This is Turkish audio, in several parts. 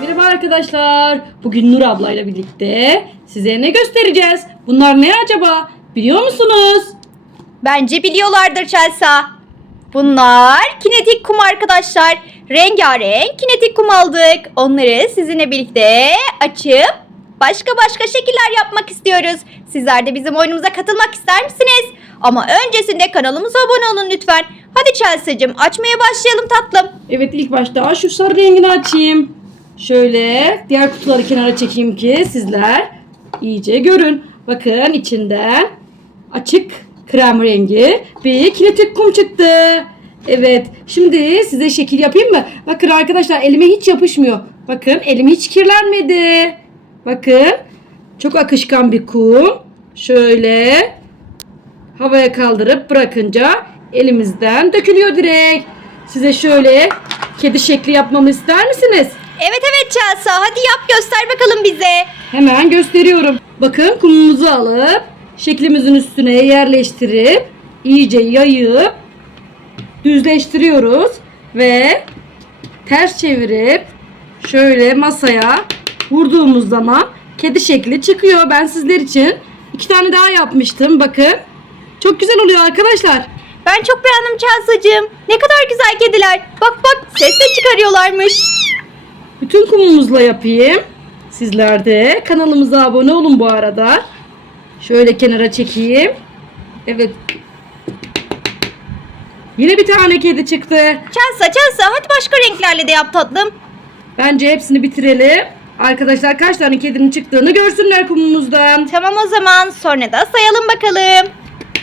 Merhaba arkadaşlar. Bugün Nur ablayla birlikte size ne göstereceğiz? Bunlar ne acaba? Biliyor musunuz? Bence biliyorlardır Chelsea. Bunlar kinetik kum arkadaşlar. Rengarenk kinetik kum aldık. Onları sizinle birlikte açıp başka başka şekiller yapmak istiyoruz. Sizler de bizim oyunumuza katılmak ister misiniz? Ama öncesinde kanalımıza abone olun lütfen. Hadi Chelsea'cığım açmaya başlayalım tatlım. Evet ilk başta şu sarı rengini açayım. Şöyle diğer kutuları kenara çekeyim ki sizler iyice görün. Bakın içinden açık krem rengi bir kinetik kum çıktı. Evet şimdi size şekil yapayım mı? Bakın arkadaşlar elime hiç yapışmıyor. Bakın elim hiç kirlenmedi. Bakın çok akışkan bir kum. Şöyle havaya kaldırıp bırakınca elimizden dökülüyor direkt. Size şöyle kedi şekli yapmamı ister misiniz? Evet evet Chelsea hadi yap göster bakalım bize. Hemen gösteriyorum. Bakın kumumuzu alıp şeklimizin üstüne yerleştirip iyice yayıp düzleştiriyoruz ve ters çevirip şöyle masaya vurduğumuz zaman kedi şekli çıkıyor. Ben sizler için iki tane daha yapmıştım. Bakın. Çok güzel oluyor arkadaşlar. Ben çok beğendim Chelsea'cığım. Ne kadar güzel kediler. Bak bak ses de çıkarıyorlarmış. Bütün kumumuzla yapayım. Sizler de kanalımıza abone olun bu arada. Şöyle kenara çekeyim. Evet. Yine bir tane kedi çıktı. Chelsea Chelsea hadi başka renklerle de yap tatlım. Bence hepsini bitirelim. Arkadaşlar kaç tane kedinin çıktığını görsünler kumumuzdan. Tamam o zaman sonra da sayalım bakalım.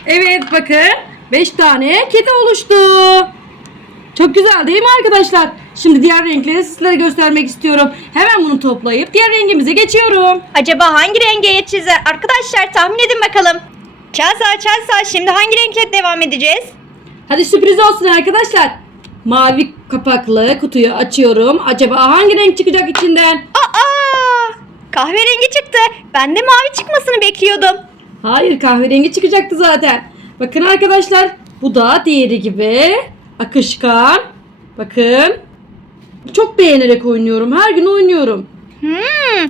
Evet bakın. 5 tane kedi oluştu. Çok güzel değil mi arkadaşlar? Şimdi diğer renkleri sizlere göstermek istiyorum. Hemen bunu toplayıp diğer rengimize geçiyorum. Acaba hangi renge geçeceğiz arkadaşlar tahmin edin bakalım. Chelsea Chelsea şimdi hangi renkle devam edeceğiz? Hadi sürpriz olsun arkadaşlar. Mavi kapaklı kutuyu açıyorum. Acaba hangi renk çıkacak içinden? Aa! Kahverengi çıktı. Ben de mavi çıkmasını bekliyordum. Hayır kahverengi çıkacaktı zaten. Bakın arkadaşlar bu da diğeri gibi akışkan. Bakın. Çok beğenerek oynuyorum. Her gün oynuyorum. Hmm.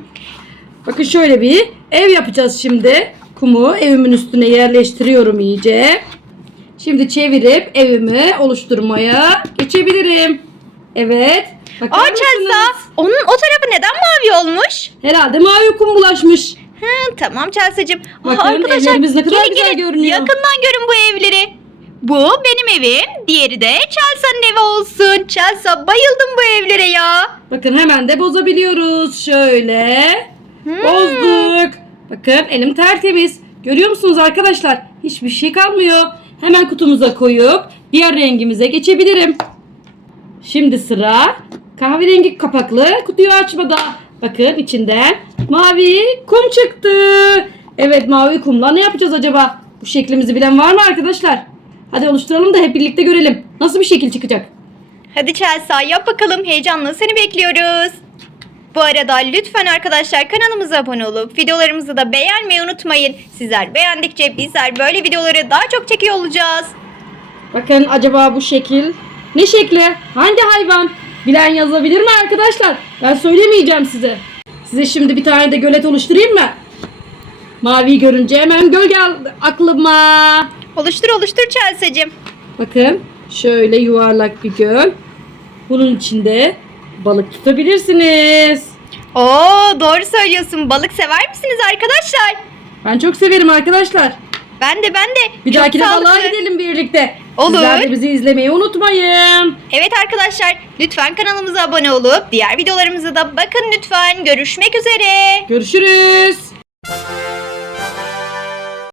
Bakın şöyle bir ev yapacağız şimdi. Kumu evimin üstüne yerleştiriyorum iyice. Şimdi çevirip evimi oluşturmaya geçebilirim. Evet. Bakar? Chelsea onun o tarafı neden mavi olmuş? Herhalde mavi kum bulaşmış. Hı, tamam Chelsea'cığım. Aa, Bakın, evlerimiz ne kadar güzel görünüyor. Yakından görün bu evleri. Bu benim evim. Diğeri de Chelsea'nın evi olsun. Chelsea bayıldım bu evlere ya. Bakın hemen de bozabiliyoruz. Şöyle. Hmm. Bozduk. Bakın elim tertemiz. Görüyor musunuz arkadaşlar? Hiçbir şey kalmıyor. Hemen kutumuza koyup diğer rengimize geçebilirim. Şimdi sıra kahverengi kapaklı kutuyu açmada. Bakın içinden mavi kum çıktı. Evet mavi kumla ne yapacağız acaba? Bu şeklimizi bilen var mı arkadaşlar? Hadi oluşturalım da hep birlikte görelim. Nasıl bir şekil çıkacak? Hadi Chelsea yap bakalım. Heyecanla seni bekliyoruz. Bu arada lütfen arkadaşlar kanalımıza abone olup videolarımızı da beğenmeyi unutmayın. Sizler beğendikçe bizler böyle videoları daha çok çekiyor olacağız. Bakın acaba bu şekil ne şekli? Hangi hayvan? Bilen yazabilir mi arkadaşlar? Ben söylemeyeceğim size. Size şimdi bir tane de gölet oluşturayım mı? Mavi görünce hemen göl geldi aklıma. Oluştur oluştur Chelsea'cığım. Bakın şöyle yuvarlak bir göl. Bunun içinde balık tutabilirsiniz. Oo doğru söylüyorsun. Balık sever misiniz arkadaşlar? Ben çok severim arkadaşlar. Ben de ben de. Bir Çok dahakine balığa sağlıklı. gidelim birlikte. Olur. Sizler de bizi izlemeyi unutmayın. Evet arkadaşlar lütfen kanalımıza abone olup diğer videolarımıza da bakın lütfen. Görüşmek üzere. Görüşürüz.